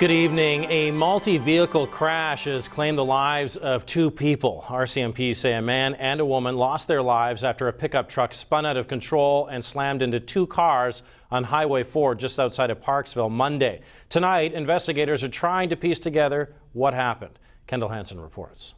Good evening. A multi-vehicle crash has claimed the lives of two people. RCMP say a man and a woman lost their lives after a pickup truck spun out of control and slammed into two cars on Highway 4 just outside of Parksville Monday. Tonight, investigators are trying to piece together what happened. Kendall Hansen reports.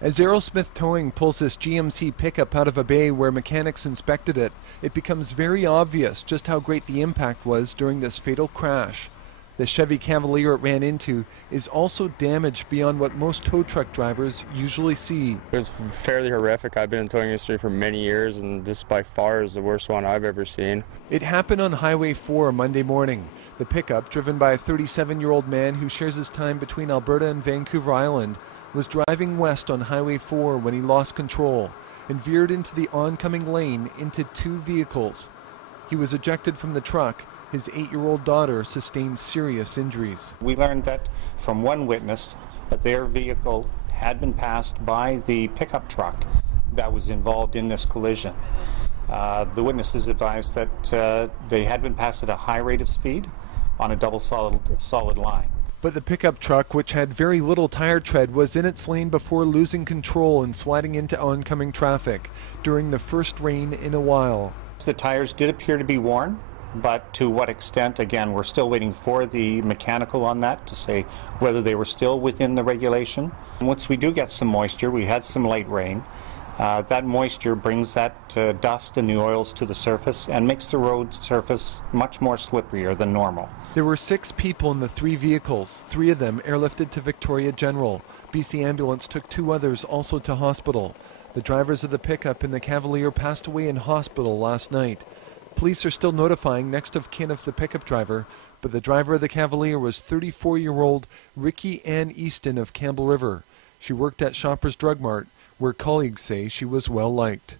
As Aerosmith Towing pulls this GMC pickup out of a bay where mechanics inspected it, it becomes very obvious just how great the impact was during this fatal crash. The Chevy Cavalier it ran into is also damaged beyond what most tow truck drivers usually see. It was fairly horrific. I've been in towing industry for many years, and this by far is the worst one I've ever seen. It happened on Highway 4 Monday morning. The pickup, driven by a 37-year-old man who shares his time between Alberta and Vancouver Island, was driving west on Highway 4 when he lost control and veered into the oncoming lane into two vehicles. He was ejected from the truck. His 8-year-old daughter sustained serious injuries. We learned that from one witness that their vehicle had been passed by the pickup truck that was involved in this collision. The witnesses advised that they had been passed at a high rate of speed on a double solid line. But the pickup truck, which had very little tire tread, was in its lane before losing control and sliding into oncoming traffic during the first rain in a while. The tires did appear to be worn, but to what extent, again, we're still waiting for the mechanical on that to say whether they were still within the regulation. And once we do get some moisture, we had some light rain, that moisture brings that dust and the oils to the surface and makes the road surface much more slipperier than normal. There were 6 people in the 3 vehicles, 3 of them airlifted to Victoria General. BC Ambulance took 2 others also to hospital. The drivers of the pickup and the Cavalier passed away in hospital last night. Police are still notifying next of kin of the pickup driver, but the driver of the Cavalier was 34-year-old Ricky Ann Easton of Campbell River. She worked at Shoppers Drug Mart, where colleagues say she was well liked.